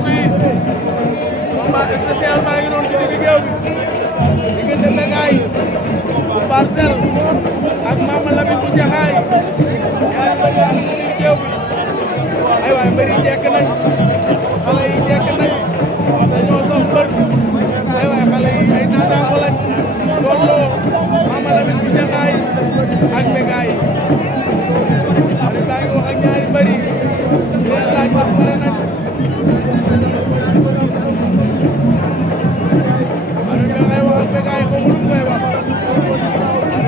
mbokk yi combat spécial baa ngi noonu ci digg géew bi diggante Bécaye bu Parcelles ak Mama Lamine bu Jaxaay ñaari mbër yaa ngi ci digg géew bi ay waay mbër yi jekk nañ xale yi jekk nañ dañoo sof mbër ay waay xale yi ay naataango lañ tolloo Mama Lamine bu Jaxaay ak Bécaye ari baa ngi wax ak ñaari mbër yi di leen laaj wax pare nañ ari ba ngay wax ak Bécaye xaw ma lu koy wax ari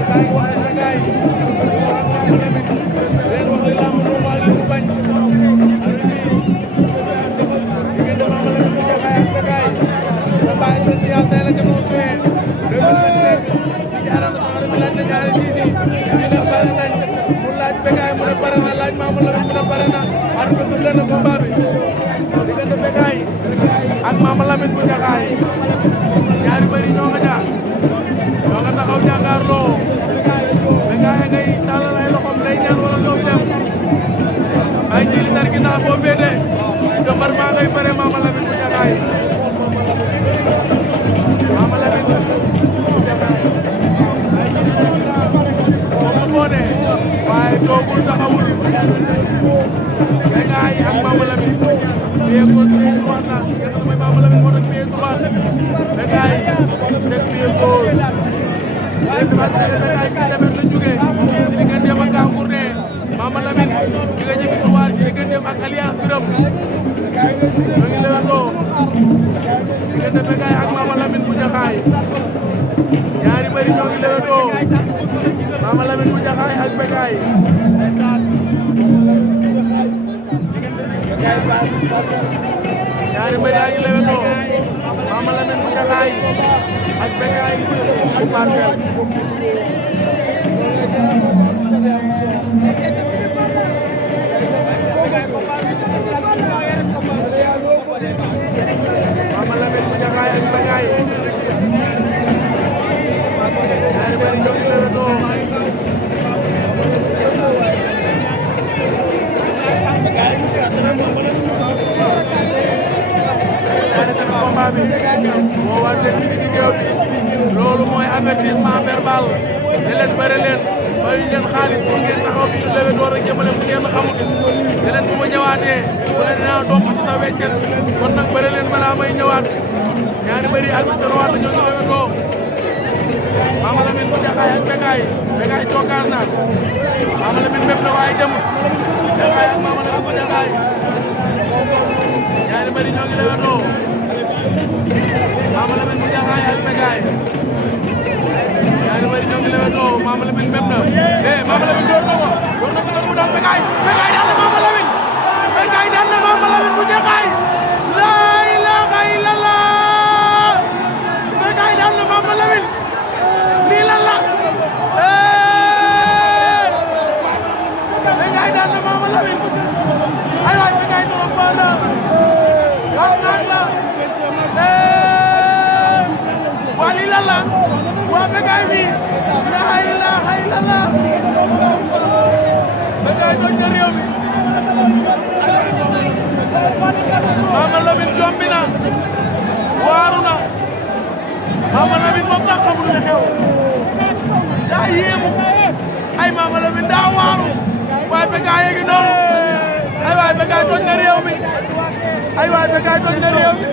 baa ngi wax ak Bécaye di wax ak Mama Lamine di leen wax li làmb doomu ak li mu bañ ari bi diggante Mama Lamine bu Jaxaay ak Bécaye combat spécial tey la ca moo suyee 2027 di jaaral na bi laaj na ñaari siisi ñu ne pare nañ mu laaj Bécaye mu ne pare na laaj Mama Lamine mu ne pare na ari ba sufle na combat bi diggante Bécaye ak Mama Lamine bu Jaxaay ñaari mbër yi ñoo nga jaar ñoo nga taxaw jàkkaarloo Bécaye ngay tàllal ay loxoom day ñaan wala ñoo ngi dem ay jili tar ginnaaw foo féete sa mbar maa ngay bëre Mama Lamine bu Jaxaay Mama Lamine bu Jaxaay ay jili tar ginnaaw nga boone waaye toogul taxawul Bécaye ak Mama Lamine pied gauche pied droite na gis nga mooy Mama Lamine moo teg pied droite Bécaye teg pied gauche léegi dafa teg Bécaye ki defet la jógee ci digganteem ak Gangour ne Mama Lamine di nga jëfi tuwaar ci digganteem ak Alliance Birame ñoo ngi lewatoo diggante Bécaye ak Mama Lamine bu Jaxaay ñaari mbëri ñoo ngi lewatoo Mama Lamine bu Jaxaay ak Bécaye ñaari mbër yaa ngi lewetoo Mama Lamine bu Jaxaay ak Bécaye bu Parcelles Mama Lamine bu Jaxaay ak Bécaye ñaari mbër ñoo ngi lewetoo combat bi moo war leen ci digg géew bi loolu mooy avertissement verbal ne leen bëre leen fayu leen xaalis pour ngeen taxaw fi lewe door ak jëmale fu ngeen xamut ne leen bu ma ñëwaatee bu leen dinaa topp ci sa weccet kon nag bëre leen balaa may ñëwaat ñaari bëri ak seen waat ñoo ngi lewe too Mama Lamine bu Jaxaay ak Bécaye cookaas na Mama Lamine bépp na waaye demut Bécaye ak Mama Lamine bu Jaxaay ñaari bëri ñoo ngi lewe too Mama Lamine bu Jaxaay ak Bécaye ñaari mbër ñoo ngi lewetoo Mama Lamine mépp na Mama Lamine door na ko nag mu daan Bécaye daan na Mama Lamine Bécaye daan na Mama Lamine bu Jaxaay laa ilaaha illallah Bécaye daan na Mama Lamine lii lan la Bécaye daan na Mama Lamine ay waay Bécaye torop baax na war naag la waa lii lan la waa Bécaye bi laa ilaaha illallah Bécaye toj na réew mi Mama Lamine jombi na waaru na Mama Lamine moom tax xamul ne xew daa yéemu ay Mama Lamine daa waaru waaye Bécaye gi noonu ay waay Bécaye toj na réew mi ay waay Bécaye toj na réew mi